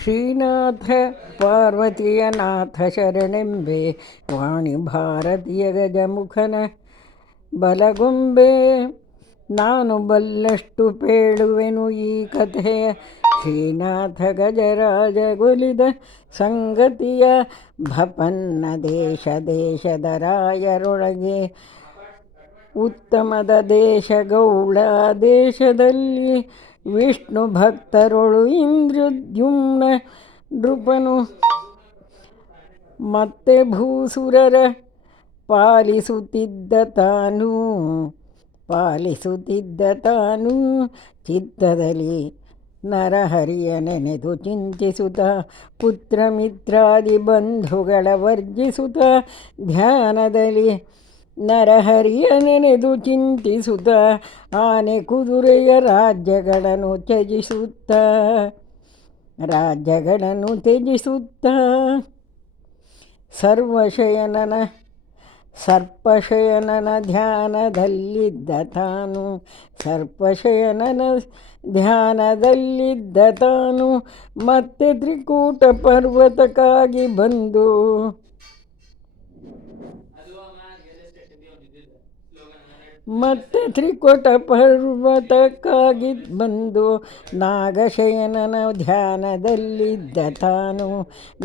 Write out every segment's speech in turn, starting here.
ಶ್ರೀನಾಥ ಪಾರ್ವತಿಯ ನಾಥ ಶರಣೆಂಬೆ ವಾಣಿ ಭಾರತೀಯ ಗಜಮುಖನ ಬಲಗೊಂಬೆ. ನಾನು ಬಲ್ಲಷ್ಟು ಪೇಳುವೆನು ಈ ಕಥೆಯ, ಶ್ರೀನಾಥ ಗಜರಾಜಗೊಲಿದ ಸಂಗತಿಯ. ಭಪನ್ನ ದೇಶ ದೇಶದ ರಾಯರೊಳಗೆ ಉತ್ತಮದ ದೇಶ ಗೌಳ ದೇಶದಲ್ಲಿ, ವಿಷ್ಣು ಭಕ್ತರೊಳು ಇಂದ್ರದ್ಯುಮ್ನ ನೃಪನು ಮತ್ತೆ ಭೂಸುರರ ಪಾಲಿಸುತ್ತಿದ್ದ ತಾನು ಚಿತ್ತದಲ್ಲಿ ನರಹರಿಯ ನೆನೆದು ಚಿಂತಿಸುತ್ತ, ಪುತ್ರ ಮಿತ್ರಾದಿ ಬಂಧುಗಳ ವರ್ಜಿಸುತ್ತ ಧ್ಯಾನದಲ್ಲಿ ನರಹರಿಯ ನೆನೆದು ಚಿಂತಿಸುತ್ತ, ಆನೆ ಕುದುರೆಯ ರಾಜ್ಯಗಳನ್ನು ತ್ಯಜಿಸುತ್ತ ಸರ್ಪಶಯನನ ಧ್ಯಾನದಲ್ಲಿದ್ದ ತಾನು ಮತ್ತೆ ತ್ರಿಕೂಟ ಪರ್ವತಕ್ಕಾಗಿ ಬಂದು ನಾಗಶಯನನ ಧ್ಯಾನದಲ್ಲಿದ್ದ ತಾನು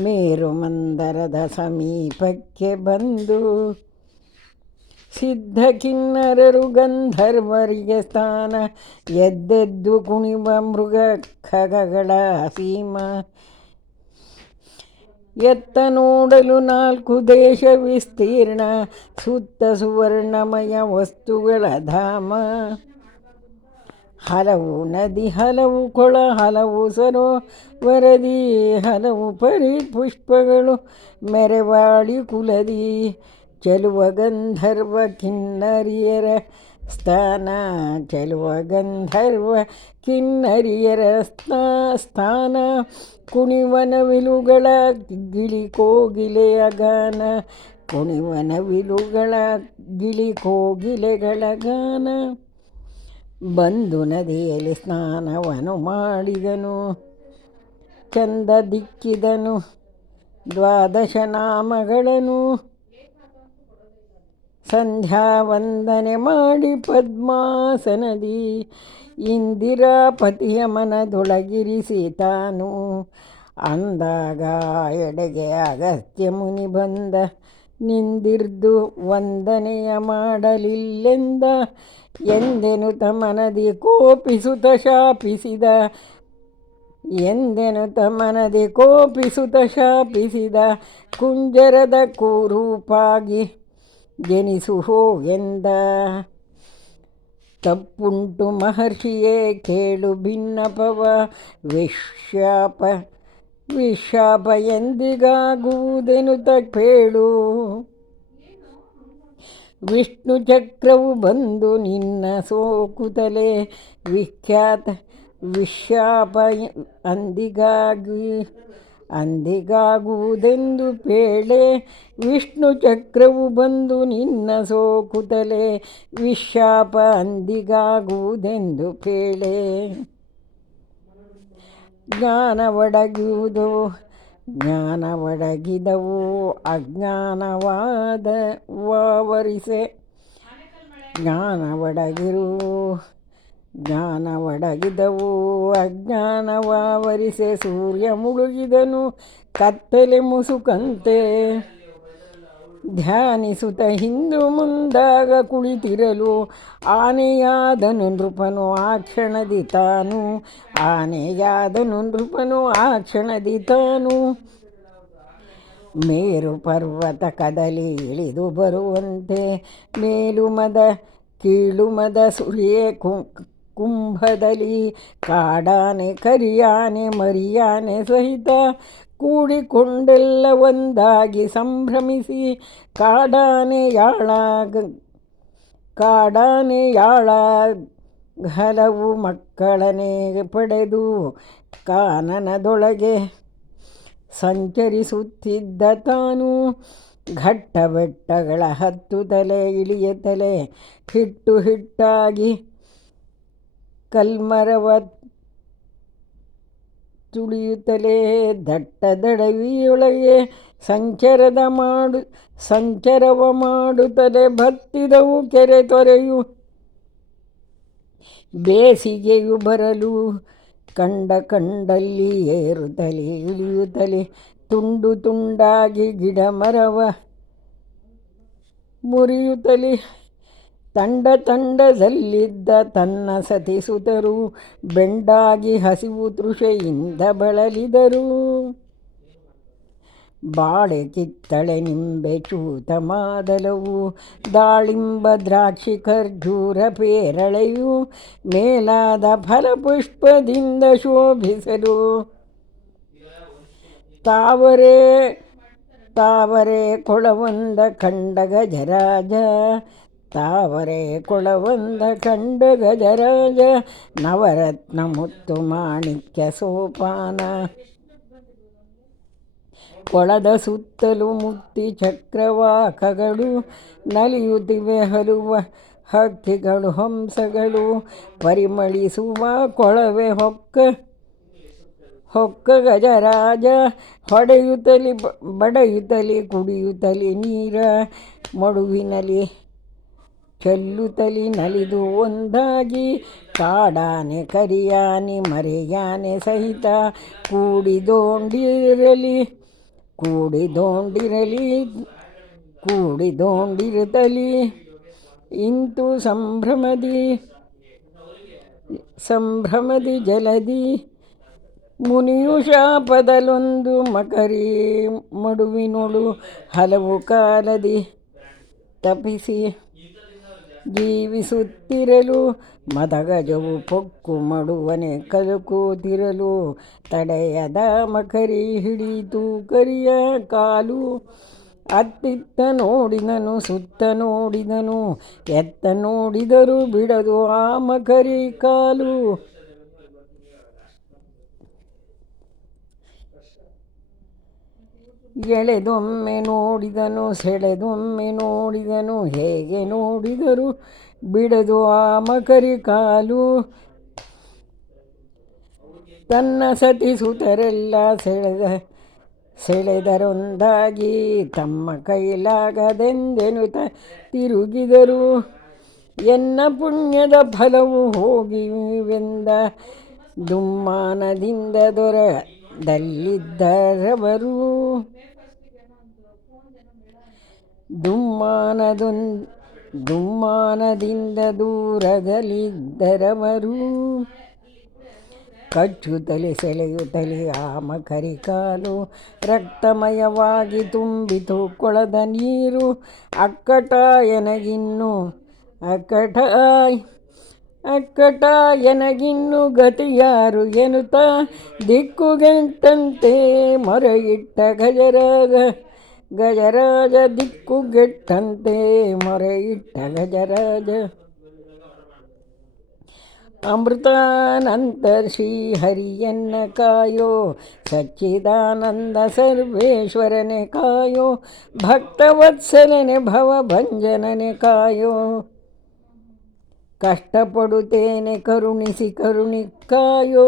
ಮೇರು ಮಂದರದ ಸಮೀಪಕ್ಕೆ ಬಂದು, ಸಿದ್ಧ ಕಿನ್ನರರು ಗಂಧರ್ವರಿಗೆ ಸ್ಥಾನ ಎದ್ದೆದ್ದು ಕುಣಿವ ಮೃಗ ಖಗಗಳ ಸೀಮ, ಎತ್ತ ನೋಡಲು 4 ದೇಶ ವಿಸ್ತೀರ್ಣ ಸುತ್ತ ಸುವರ್ಣಮಯ ವಸ್ತುಗಳ ಧಾಮ. ಹಲವು ನದಿ ಹಲವು ಕೊಳ ಹಲವು ಸರೋವರದಿ, ಹಲವು ಪರಿಪುಷ್ಪಗಳು ಮೆರೆವಾಳಿ ಕುಲದಿ, ಚೆಲುವ ಗಂಧರ್ವ ಕಿನ್ನರಿಯರ ಸ್ಥಾನ, ಕುಣಿವನವಿಲುಗಳ ಗಿಳಿಕೋಗಿಲೆಗಳ ಗಾನ. ಬಂದು ನದಿಯಲ್ಲಿ ಸ್ನಾನವನ್ನು ಮಾಡಿದನು, ಚಂದ ದಿಕ್ಕಿದನು 12 ನಾಮಗಳನ್ನು, ಸಂಧ್ಯಾ ವಂದನೆ ಮಾಡಿ ಪದ್ಮಾಸನದಿ ಇಂದಿರಾಪತಿಯ ಮನದೊಳಗಿರಿಸಿ ತಾನು. ಅಂದಾಗ ಎಡೆಗೆ ಅಗಸ್ತ್ಯ ಮುನಿ ಬಂದ, ನಿಂದಿರ್ದು ವಂದನೆಯ ಮಾಡಲಿಲ್ಲೆಂದ, ಎಂದೆನುತ ಮನದಿ ಕೋಪಿಸುತ್ತ ಶಾಪಿಸಿದ, ಕುಂಜರದ ಕುರೂಪಾಗಿ ಜನಿಸು ಎಂದ. ತಪ್ಪುಂಟು ಮಹರ್ಷಿಯೇ ಕೇಳು ಭಿನ್ನಪವ, ವಿಶಾಪ ಎಂದಿಗಾಗುವುದೆನುತ ಕೇಳು. ವಿಷ್ಣು ಚಕ್ರವು ಬಂದು ನಿನ್ನ ಸೋಕುತ್ತಲೇ ವಿಖ್ಯಾತ, ವಿಶಾಪ ಅಂದಿಗಾಗುವುದೆಂದು ಪೇಳೆ. ವಿಷ್ಣು ಚಕ್ರವು ಬಂದು ನಿನ್ನ ಸೋಕುತ್ತಲೇ ವಿಶಾಪ ಅಂದಿಗಾಗುವುದೆಂದು ಪೇಳೆ. ಜ್ಞಾನವಡಗಿದವು ಅಜ್ಞಾನವಾವರಿಸೆ ಸೂರ್ಯ ಮುಳುಗಿದನು ಕತ್ತಲೆ ಮುಸುಕಂತೆ. ಧ್ಯಾನಿಸುತ್ತ ಹಿಂದು ಮುಂದಾಗ ಕುಳಿತಿರಲು, ಆನೆಯಾದನು ನೃಪನು ಆ ಕ್ಷಣದಿ ತಾನು. ಮೇರು ಪರ್ವತ ಕದಲಿ ಇಳಿದು ಬರುವಂತೆ, ಮೇಲುಮದ ಕೀಳುಮದ ಸುರಿಯೇ ಕುಂಭದಲ್ಲಿ, ಕಾಡಾನೆ ಕರಿಯಾನೆ ಮರಿಯಾನೆ ಸಹಿತ ಕೂಡಿಕೊಂಡೆಲ್ಲ ಒಂದಾಗಿ ಸಂಭ್ರಮಿಸಿ, ಕಾಡಾನೆಯಾಳ ಹಲವು ಮಕ್ಕಳನೆ ಪಡೆದು ಕಾನನದೊಳಗೆ ಸಂಚರಿಸುತ್ತಿದ್ದ ತಾನು. ಘಟ್ಟ ಬೆಟ್ಟಗಳ ಹತ್ತುತ್ತಲೇ ಇಳಿಯುತ್ತಲೇ ಹಿಟ್ಟಾಗಿ ಕಲ್ಮರವ ತುಳಿಯುತ್ತಲೇ ದಟ್ಟ ದಡವಿಯೊಳಗೆ ಸಂಚರವ ಮಾಡುತ್ತಲೇ ಬತ್ತಿದವು ಕೆರೆ ತೊರೆಯು. ಬೇಸಿಗೆಯು ಬರಲು ಕಂಡಲ್ಲಿ ಏರುತ್ತಲೇ ಇಳಿಯುತ್ತಲೇ ತುಂಡು ತುಂಡಾಗಿ ಗಿಡ ಮರವ ಮುರಿಯುತ್ತಲೇ ತಂಡದಲ್ಲಿದ್ದ ತನ್ನ ಸತಿಸುತರು ಬೆಂಡಾಗಿ ಹಸಿವು ತೃಷೆಯಿಂದ ಬಳಲಿದರು. ಬಾಳೆ ಕಿತ್ತಳೆ ನಿಂಬೆ ಚೂತ ಮಾದಲವು ದಾಳಿಂಬ ದ್ರಾಕ್ಷಿ ಖರ್ಜೂರ ಪೇರಳೆಯು ಮೇಲಾದ ಫಲಪುಷ್ಪದಿಂದ ಶೋಭಿಸಲು ತಾವರೆ ಕೊಳವೊಂದ ಕಂಡ ಗಜರಾಜ ನವರತ್ನ ಮುತ್ತು ಮಾಣಿಕ್ಯ ಸೋಪಾನ ಕೊಳದ ಸುತ್ತಲೂ ಮುತ್ತಿ ಚಕ್ರವಾಕಗಳು ನಲಿಯುತ್ತಿವೆ ಹಲುವ ಹಕ್ಕಿಗಳು ಹಂಸಗಳು ಪರಿಮಳಿಸುವ ಕೊಳವೆ ಹೊಕ್ಕ ಗಜರಾಜ ಬಡೆಯುತ್ತಲಿ ಕುಡಿಯುತ್ತಲಿ ನೀರ ಮಡುವಿನಲ್ಲಿ ಚೆಲ್ಲುತ್ತಲಿ ನಲಿದು ಒಂದಾಗಿ ಕಾಡಾನೆ ಕರಿಯಾನೆ ಮರೆಯಾನೆ ಸಹಿತ ಕೂಡಿದೋಂಡಿರಲಿ ಇಂತು ಸಂಭ್ರಮದಿ ಜಲದಿ ಮುನಿಯು ಶಾಪದಲ್ಲೊಂದು ಮಕರಿ ಮಡುವಿನೊಳು ಹಲವು ಕಾಲದಿ ತಪಿಸಿ ಜೀವಿಸುತ್ತಿರಲು ಮದಗಜವು ಪೊಕ್ಕು ಮಡುವನೆ ಕಲುಕುತ್ತಿರಲು ತಡೆಯದ ಮಕರಿ ಹಿಡಿತು ಕರಿಯ ಕಾಲು. ಅತ್ತಿತ್ತ ನೋಡಿದನು ಸುತ್ತ ನೋಡಿದನು ಎತ್ತ ನೋಡಿದರೂ ಬಿಡದು ಆ ಮಕರಿ ಕಾಲು. ಎಳೆದೊಮ್ಮೆ ನೋಡಿದನು ಸೆಳೆದೊಮ್ಮೆ ನೋಡಿದನು ಹೇಗೆ ನೋಡಿದರೂ ಬಿಡದು ಆ ಮಕರಿ ಕಾಲು. ತನ್ನ ಸತಿಸುತರೆಲ್ಲ ಸೆಳೆದರೊಂದಾಗಿ ತಮ್ಮ ಕೈಲಾಗದೆಂದೆನುತ ತಿರುಗಿದರು. ಎನ್ನ ಪುಣ್ಯದ ಫಲವು ಹೋಗಿವೆಂದ ದುಮ್ಮಾನದಿಂದ ದೂರದಲ್ಲಿದ್ದರವರು ದುಮ್ಮಾನದಿಂದ ದೂರದಲ್ಲಿದ್ದರವರು ಕಚ್ಚುತ್ತಲೇ ಸೆಳೆಯುತ್ತಲೇ ಆ ಮಕರಿ ಕಾಲು. ರಕ್ತಮಯವಾಗಿ ತುಂಬಿತು ಕೊಳದ ನೀರು ಅಕ್ಕಟ ಎನಗಿನ್ನು ಗತಿಯಾರು ಎನ್ನುತ್ತ ದಿಕ್ಕುಗೆಟ್ಟಂತೆ ಮೊರೆಯಿಟ್ಟ ಗಜರಾಜ ದಿಕ್ಕುಗೆಟ್ಟಂತೆ ಮೊರೆಯಿಟ್ಟ ಗಜರಾಜ. ಅಮೃತಾನಂದ ಶ್ರೀಹರಿಯನ್ನ ಕಾಯೋ ಸಚ್ಚಿದಾನಂದ ಸರ್ವೇಶ್ವರನೆ ಕಾಯೋ ಭಕ್ತವತ್ಸಲನೆ ಭವಭಂಜನನೆ ಕಾಯೋ. ಕಷ್ಟಪಡುತ್ತೇನೆ ಕರುಣಿಸಿ ಕಾಯೋ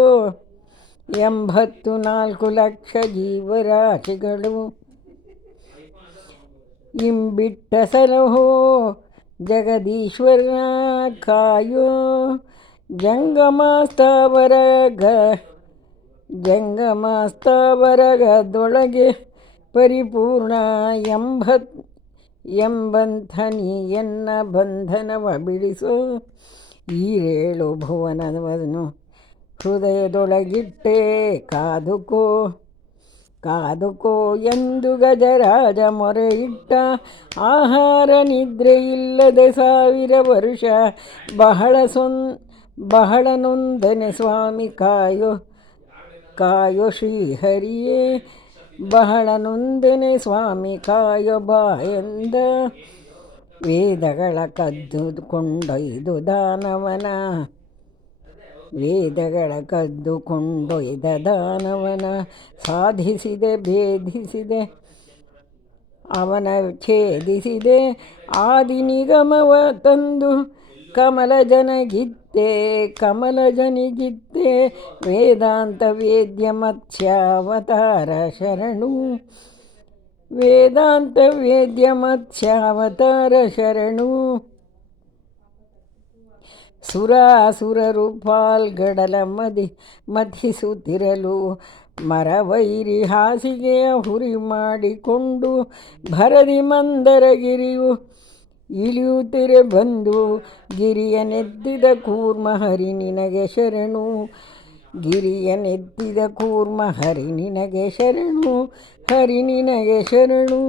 84 ಲಕ್ಷ ಜೀವರಾಶಿಗಳು ಇಂಬಿಟ್ಟ ಸಲಹೋ ಜಗದೀಶ್ವರ ಕಾಯೋ. ಜಂಗಮಸ್ಥಾವರಗದೊಳಗೆ ಪರಿಪೂರ್ಣ ಎಂಬಂಥನಿ ಎನ್ನ ಬಂಧನವ ಬಿಡಿಸೋ. ಈರೇಳು ಭುವನವನ್ನು ಹೃದಯದೊಳಗಿಟ್ಟೆ ಕಾದುಕೋ ಎಂದು ಗಜರಾಜ ಮೊರೆಯಿಟ್ಟ. ಆಹಾರ ನಿದ್ರೆ ಇಲ್ಲದೆ 1000 ವರುಷ ಬಹಳ ನೊಂದನೆ ಸ್ವಾಮಿ ಕಾಯೋ ಶ್ರೀಹರಿಯೇ ಬಹಳ ನೊಂದನೆ ಸ್ವಾಮಿ ಕಾಯೋ ಬಾ ಎಂದ. ವೇದಗಳ ಕದ್ದುಕೊಂಡೊಯ್ದು ದಾನವನ ಸಾಧಿಸಿದೆ ಭೇದಿಸಿದೆ ಅವನ ಛೇದಿಸಿದೆ. ಆದಿ ನಿಗಮವ ತಂದು ಕಮಲಜನಗಿತ್ತೆ ಕಮಲಜನಿಗಿತ್ತೆ ವೇದಾಂತ ವೇದ್ಯ ಮತ್ಸ್ಯಾವತಾರ ಶರಣು ವೇದಾಂತ ವೇದ್ಯ ಮತ್ಸ್ಯಾವತಾರ ಶರಣು ಸುರಾಸುರರು ಪಾಲ್ಗಡಲ ಮಥಿಸುತ್ತಿರಲು ಮರವೈರಿ ಹಾಸಿಗೆಯ ಹುರಿ ಮಾಡಿಕೊಂಡು ಭರದಿ ಮಂದರಗಿರಿಯು ಇಳಿಯುತ್ತಿರೆ ಬಂದು ಗಿರಿಯನೆದ್ದಿದ ಕೂರ್ಮ ಹರಿ ನಿನಗೆ ಶರಣು ಗಿರಿಯನೆದ್ದಿದ ಕೂರ್ಮ ಹರಿ ನಿನಗೆ ಶರಣು ಹರಿ ನಿನಗೆ ಶರಣು.